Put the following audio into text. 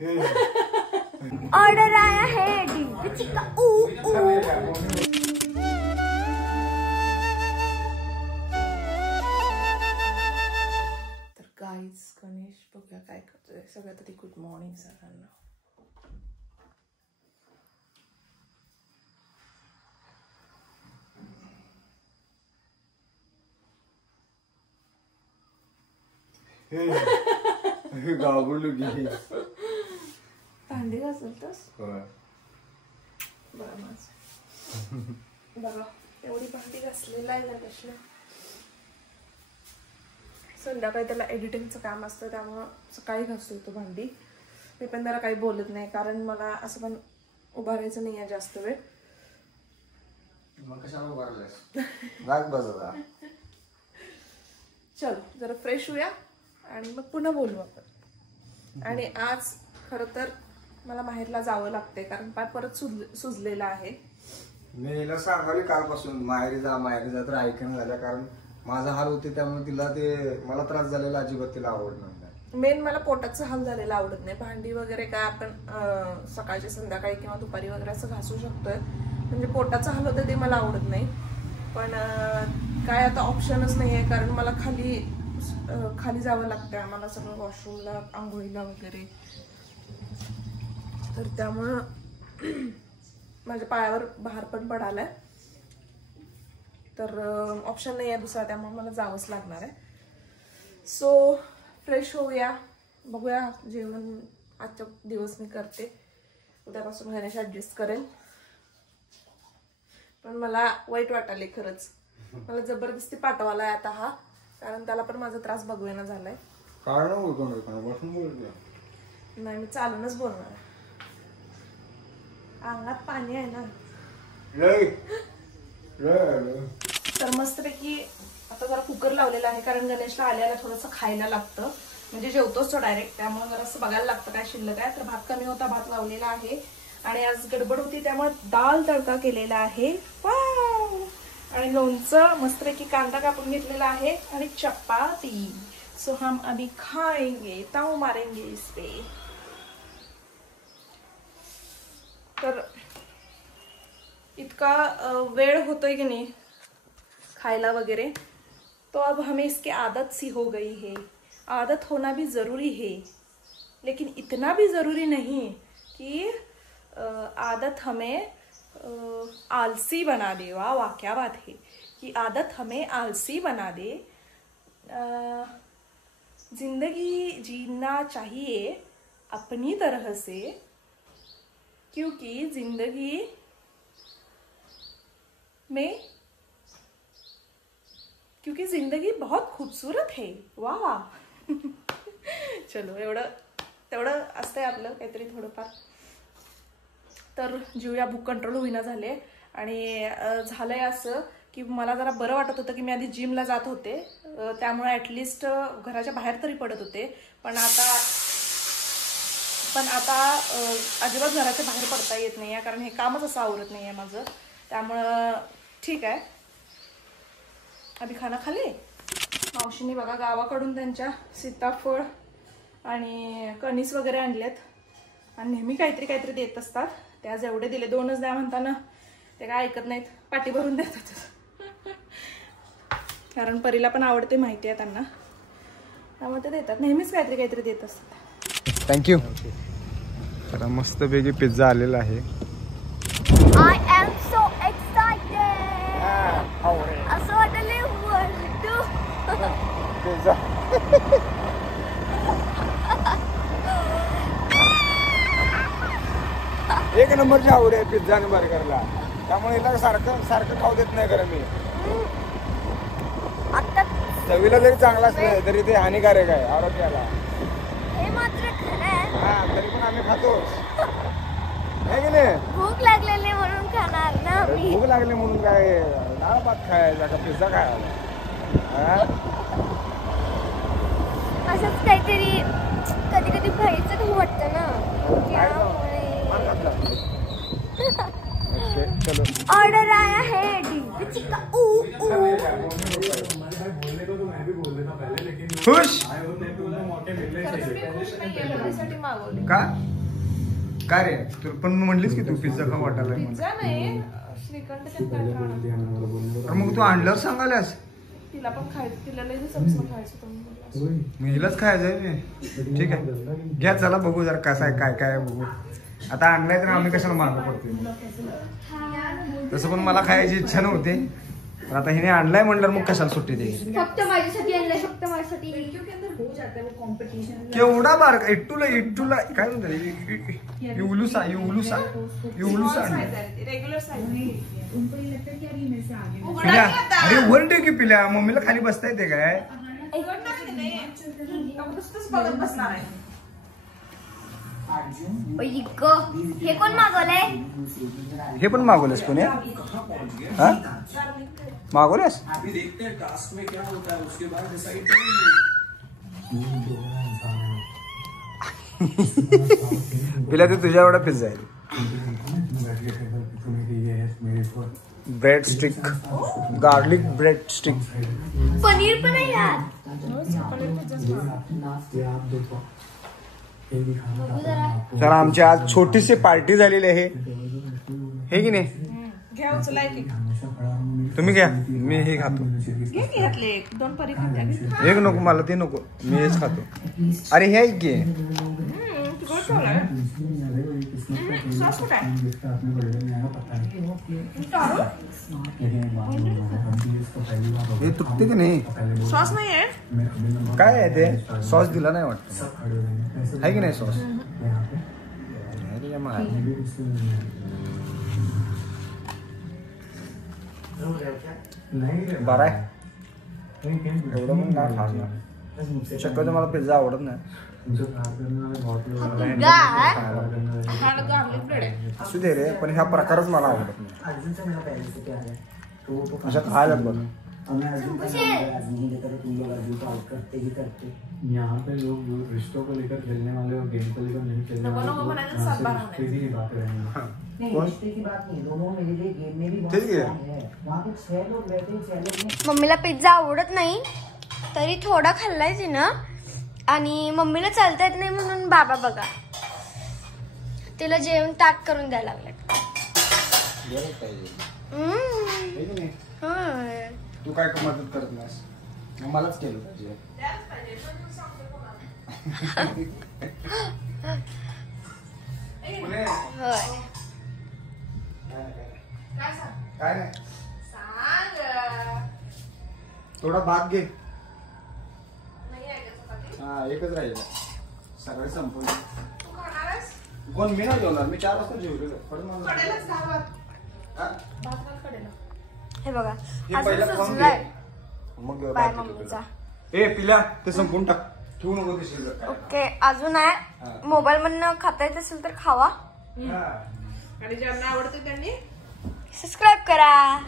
Order आया है चिक्का तर गाईज गणेश बघूया काय करतोय. सगळ्यात आधी गुड मॉर्निंग सगळ्यांना. गावडू गेली. भांडी घासलतस बरं माझं. बघा एवढी भांडी घासलेलं आहे गणेशला. संध्याकाळी त्याला एडिटिंगचं काम असतं त्यामुळं सकाळी घासतो तो भांडी. मी पण त्याला काही बोलत नाही कारण मला असं पण उभा राहायचं नाही आहे जास्त वेळ. चल जरा फ्रेश होऊया आणि मग पुन्हा बोलू आपण. आणि आज खरं तर मला माहेरला जावं लागते कारण पाठ परत सुजलेला आहे. मी हिला सांगाली कालपासून माहेरी जा तर ऐकणं झालं कारण माझा हाल होते त्यामुळे तिला ते मला त्रास झालेला अजिबात तिला आवडणार नाही. मेन मला पोटाचा हाल झालेला आवडत नाही. भांडी वगैरे काय आपण सकाळची संध्याकाळी किंवा दुपारी वगैरे असं घासू शकतोय. म्हणजे पोटाचा हाल होतं ते मला आवडत नाही. पण काय आता ऑप्शनच नाही आहे कारण मला खाली जावं लागतं आम्हाला सगळं वॉशरूमला आंघोळीला वगैरे. तर त्यामुळं माझ्या पायावर भार पण पडालाय. तर ऑप्शन नाही आहे दुसरा त्यामुळे मला जावंच लागणार आहे. सो फ्रेश होऊया. बघूया जेवण आजचा दिवस मी करते. उद्यापासून गणेश ऍडजस्ट करेल. पण मला वाईट वाटायले खरंच. मला जबरदस्ती पाठवालाय आता हा कारण त्याला पण माझा त्रास बघवेना झालाय. नाही मी चालूनच बोलणार. अंगात पाणी आहे ना. तर मस्तपैकी आता जरा कुकर लावलेला आहे कारण गणेशला आल्याला थोडंसं खायला लागतं. म्हणजे जेवतोच तो डायरेक्ट त्यामुळे जरा असं बघायला लागतं काय शिल्लक आहे. तर भात कमी होता भात लावलेला आहे आणि आज गडबड होती त्यामुळे दाल तडका केलेला आहे. आणि लोणचं मस्तपैकी कांदा कापून घेतलेला आहे आणि चपाती. सो हम अभी खाएंगे ताव मारेंगे इस पे. तर इतका वेळ होतोय की नहीं खायला वगैरे तो अब हमें इसकी आदत सी हो गई है. आदत होना भी जरूरी है लेकिन इतना भी जरूरी नहीं कि आदत हमें आलसी बना दे. वाह वाह क्या बात है कि आदत हमें आलसी बना दे. जिंदगी जीना चाहिए अपनी तरह से क्योंकि जिंदगी बहुत खूबसूरत है. वाह चलो एवढं तेवढं असतंय आपलं काहीतरी थोडंफार. तर जीवया भूक कंट्रोल होईना झाले आणि झालंय असं की मला जरा बरं वाटत होतं की मी आधी जिमला जात होते त्यामुळे ॲटलिस्ट घराच्या बाहेर तरी पडत होते. पण आता अजिबात घराच्या बाहेर पडता येत नाही आहे कारण हे कामच असं आवरत नाही आहे माझं. त्यामुळं ठीक आहे. अभी खाना खाले. मावशीने बघा गावाकडून त्यांच्या सीताफळ आणि कणीस वगैरे आणलेत आणि नेहमी काहीतरी देत असतात. ते आज एवढे दिले. 2च द्या म्हणताना ते काय ऐकत नाहीत. पाठी भरून देतात कारण परीला पण आवडते माहिती आहे त्यांना त्यामुळे ते देतात. नेहमीच काहीतरी देत असतात. थँक्यू. तर मस्त पैकी पिझ्झा आलेला आहे. I am so excited. असं वाटले पिझ्झा एक नंबरची आवड आहे पिझ्झा आणि बर्गरला. त्यामुळे याला सारखं खाऊ देत नाही खरं मी. आता चवीला जरी चांगला असलं तरी ते हानिकारक आहे आरोग्याला. हे मात्र खरं आहे. हा तरी पण आम्ही खातो आहे की नाही. भूक लागलेली म्हणून खाणार ना आम्ही. भूक लागली म्हणून काय डाळ भात खायचा का पिझ्झा खायला. असंच काहीतरी कधी खायचं खूप वाटतं ना. चलो ऑर्डर आया है चिक्का खुश. साठी मागवली. का काय रे तू पण म्हणलीस की तू पिझ्झा का वाटायला पिझ्झा नाही श्रीखंड ते काय खाणार. मग तू आणल्यावर सांगायलास तिला पण खायचं, तिला लई दिवसापासून खायचं होतं म्हणून बोलला. मी हिलाच खायचंय. ठीक आहे घ्या चला बघू जरा कसं आहे काय काय बघू. आता आणलाय तर आम्ही कशाला मागं पडतोय. तसं पण मला खायची इच्छा नव्हती पण आता हिने आणलाय म्हणलं मग कशाला सुट्टी दे. फक्त माझ्यासाठी आणलंय, फक्त माझ्यासाठी. केवढा बारका इट्टूला इट्टूला काय म्हणतात इवलुसा इवलुसा इवलुसा रेग्युलर साईज. पिल्या अरे वर ठेव की पिल्या मम्मीला खाली बसता येते काय. बघत बसणार आहे. हे कोण मागवलंय? हे पण मागवलेस कोणी हा मागवलेस. पिल्या ते तुझ्या एवढा पिझ्झा आहे. Bread stick garlic bread stick paneer पण आहे यार. तर आमची आज छोटीशी पार्टी झालेली आहे हे की नाही. घ्या उचलाय की तुम्ही घ्या मी हे खातो. घे की घातले एक दोन परी खात्या. एक नको मला ते नको मी हेच खातो. अरे हे ऐक की हे तुटते की नाही. सॉस नाही आहे. काय आहे ते सॉस दिला नाही वाटतं आहे की नाही सॉस. बरं आहे एवढं पण काय खाणार. शक्यतो मला पिझ्झा आवडत नाही. असू दे रे पण ह्या प्रकारच मला आवडत नाही. अशा खायला बघ. यहाँ पे लोग रिश्तों को लेकर खेलने वाले और गेम को लेकर नहीं खेलने वाले रिश्ते की बात करेंगे. रिश्ते की बात नहीं, दोनों मेरे लिए गेम में भी बहुत है. वहाँ पे 6 लोग बैठे, 6 लोग. मम्मीला पिझ्झा आवडत नाही तरी थोडा खाल्लाय तिनं आणि मम्मीला चालता येत नाही म्हणून बाबा बघा तिला जेवण ताट करून द्यायला लागले. तू काय मदत करत नाहीस मलाच केलं पाहिजे. काय नाही थोडा भात घे. हा एकच राहील सगळे संपवले. कोण मी नाही जेवणार मी 4 वाजता जेवलेलो. हे बघा हे पहिला असं खाऊन सुचलंय. घे मग बाय बाकी मम्मीचा. ए पिल्या ते संपून टाक ठेवू नको ते शिल्लक. ओके अजून आहे मोबाईल मधनं खाता येत असेल तर खावा आणि ज्यांना आवडते त्यांनी सबस्क्राईब करा.